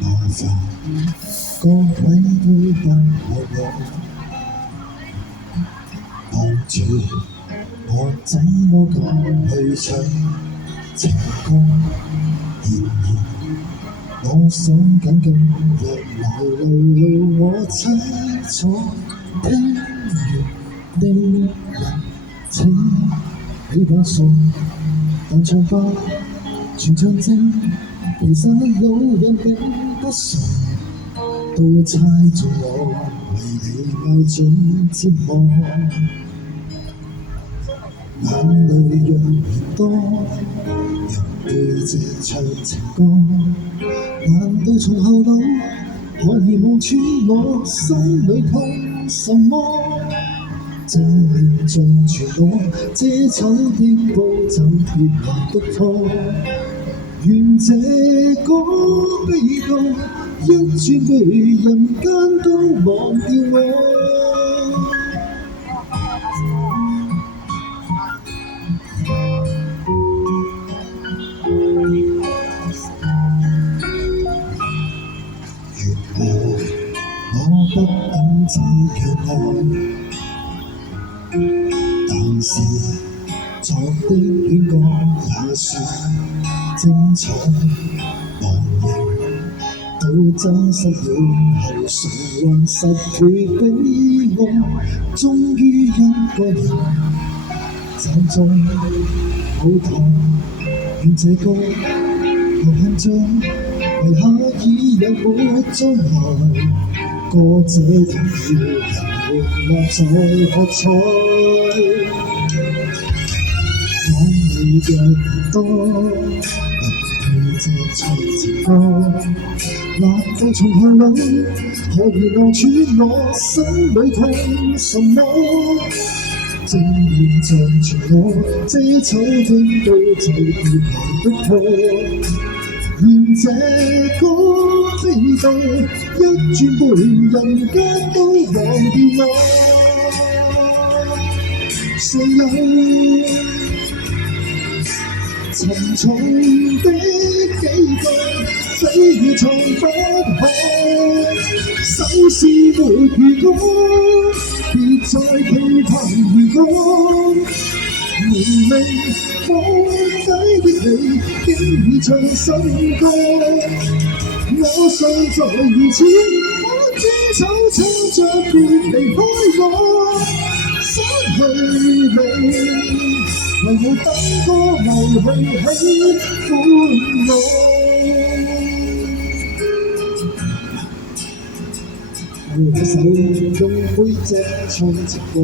麻煩各位都不可有，望住我怎麼敢去唱情歌？然而我想緊今日來路我清楚，聽完的人請你把信但唱吧，全唱正。其實老人並不傻，都猜中我為你愛盡折磨。眼淚若然多，人背脊唱情歌，難道從後腦可以望穿我心裏痛什麼？正面盡全我遮醜的步驟，別來逼迫。願這歌悲到一轉回人間都忘掉我。原來我不懂怎樣愛，但是昨的戀歌也算精彩，忘形到真失了後，償還10倍悲哀。終於一個人站在舞台，願這歌無限像遺下已有沒將來，歌者同了人沒在喝彩。眼淚若多，背脊唱情歌，難道從後腦可以望穿我心裏痛什麼？正面像全我遮醜的背脊別來逼迫。願這歌飛到一轉回人間都忘掉我。誰有沉重的幾句，非要唱不可。世事沒如歌，別再期盼如果。明明放低的你，竟已唱新歌。我尚在如此，可知手撐着別離開我，失去你。為我等歌為去喜歡我。我用一首用背脊唱情歌。